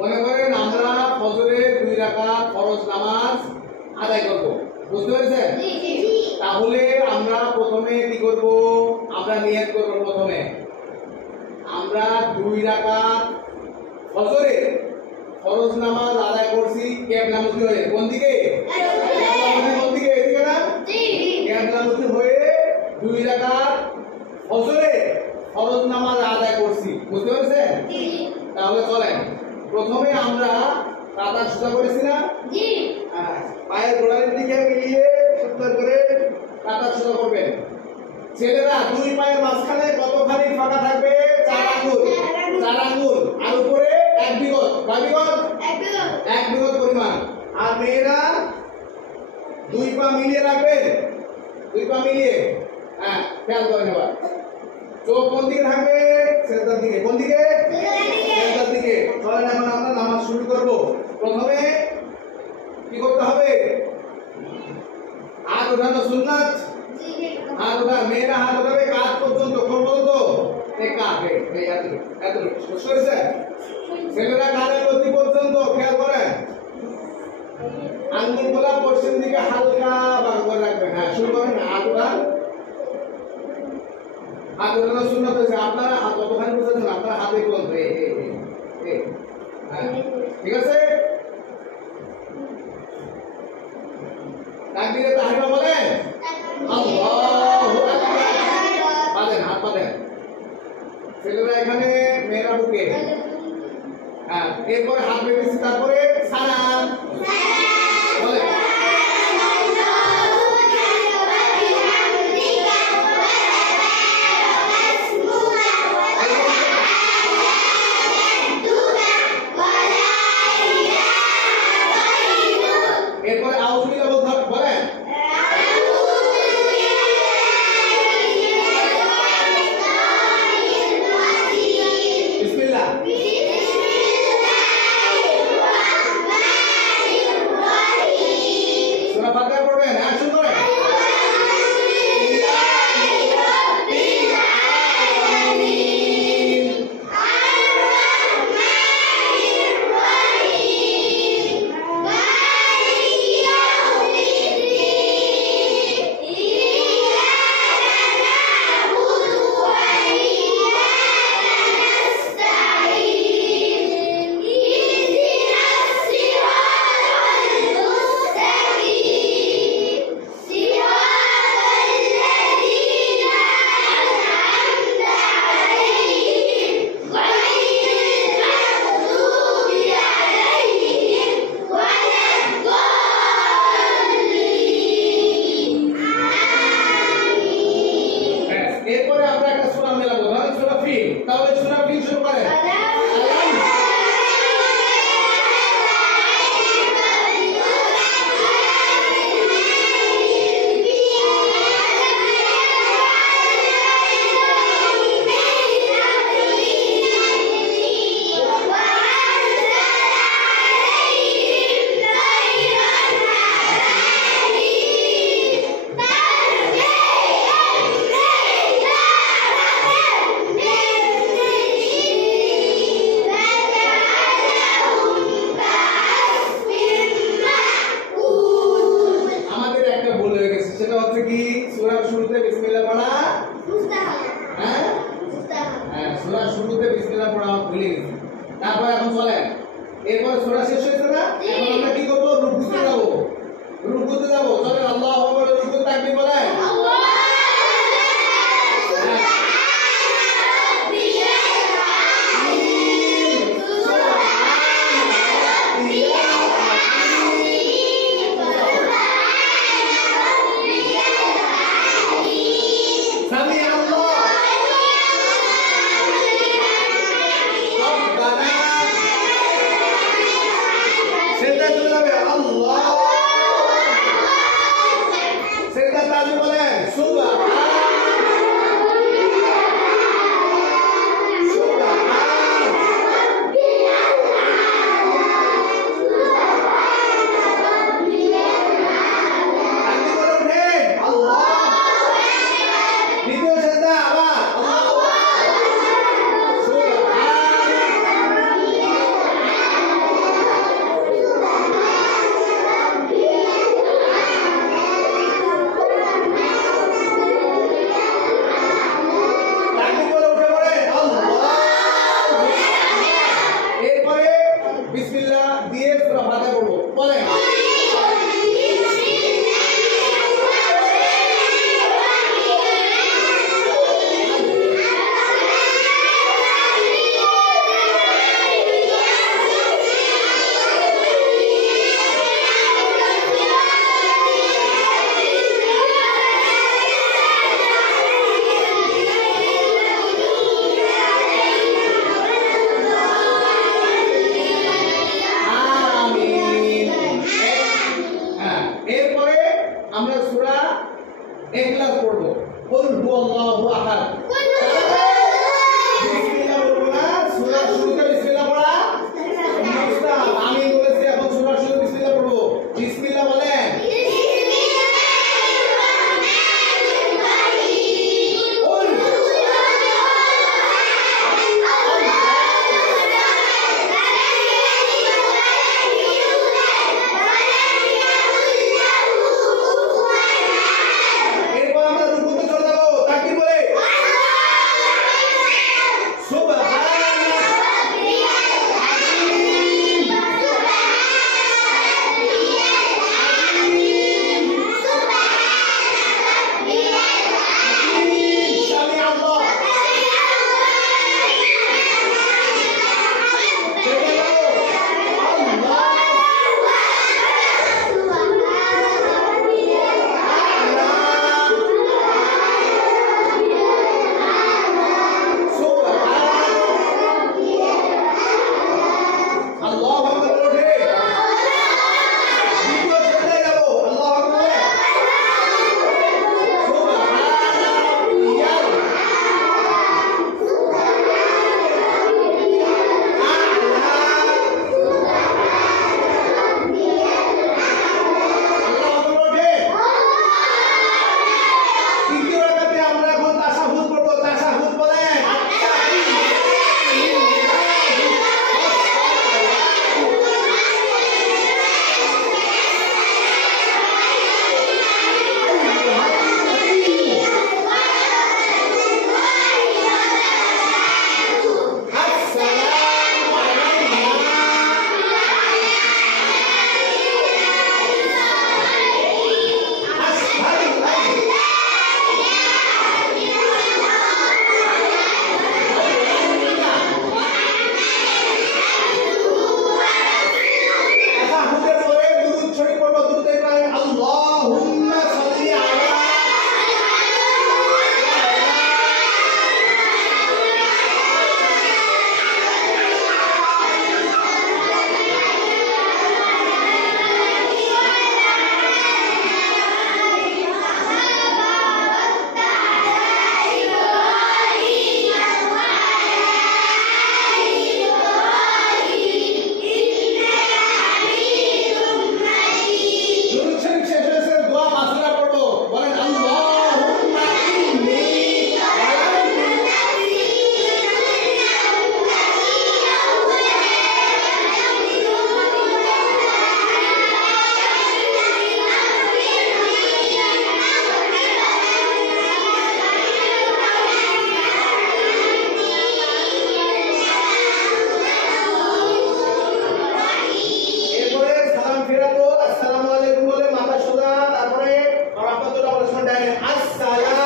মনে করেন আমরা ফজরে 2 রাকাত ফরজ নামাজ আদায় করব, বুঝতে পেরেছেন? তাহলে আমরা প্রথমে কি করব? আমরা নিয়ত করব প্রথমে আমরা 2 রাকাত ফজরে ফরজ নামাজ আদায় করছি কেবলামুখী হয়ে। কোন দিকে? কোন দিকে? এদিকে না? কেবলামুখী হয়ে 2 রাকাত ফজরে ফরজ নামাজ আদায় করছি, বুঝতে পেরেছেন? তাহলে চলেন প্রথমে আমরা কাঁধা সোজা করেছি না? পায়ের গোড়ার দিকে মিলিয়ে সুন্দর করে কাঁধা সোজা করবেন। ছেলেরা 2 পায়ের মাঝখানে কতখানি ফাঁকা থাকবে? 4 আঙ্গুল। 4 আঙ্গুল আর উপরে 1 বিগত। কয় বিগত? 1 বিগত পরিমাণ। আর মেয়েরা 2 পা মিলিয়ে রাখবেন, 2 পা মিলিয়ে। হ্যাঁ, খেয়াল করেন এবার। চোখ কোন দিকে থাকবে? সেজদার দিকে। কোন দিকে? সেজদার দিকে। চলেন এখন আমরা নামাজ শুরু করব। প্রথমে কি করতে হবে? হাত উঠানো সুন্নাত। হাত উঠা, মেয়েরা হাত উঠাবে কাঁধ পর্যন্ত। কোন পর্যন্ত? এই কাঁধ, এই এত বুঝতে পেরেছেন? ছেলেরা কাঁধের লতি পর্যন্ত। খেয়াল করেন আঙ্গুলগুলা পশ্চিম দিকে হালকা বাঁক করে রাখবেন। হ্যাঁ, শুরু করেন। হাত উঠান। হাত উঠানো সুন্নাত হয়েছে। আপনারা হাত কতখানি বুঝেছেন? আপনারা হাতে বলতে হ্যাঁ, ঠিক আছে? তাকবীরে তাহরিমা বলেন। আল্লাহু আকবার। বাঁধেন, হাত বাঁধেন। ছেলেরা এখানে, মেয়েরা বুকে। হ্যাঁ, এরপরে হাত বেঁধেছি, তারপরে সালাম বলেন। এরপরে আউযুবিল্লাহ বলতে হবে, বলেন। বিসমিল্লাহ। সূরা ফাতিহা পড়বেন। হ্যাঁ, শুরু করেন। এরপরে আমরা একটা সূরা মেলাবো, ধরেন সূরা ফিল। তাহলে সূরা ফিল শুরু করেন। সেটা হচ্ছে কি? সূরার শুরুতে বিসমিল্লাহ পড়া মুস্তাহাব। হ্যাঁ, হ্যাঁ, সূরার শুরুতে বিসমিল্লাহ পড়া ভুলে গেছি। তারপর এখন চলেন, এরপর সূরা শেষ হয়েছে না? এখন আমরা কি করব? রুকুতে যাব। রুকুতে যাব। চলেন আল্লাহু আকবার, রুকুতে তাকবীর বলেন। আল্লাহু সেটা চলে যাবে। আল্লাহ সেটা তাজি বলে। ডাইনে আসসালাম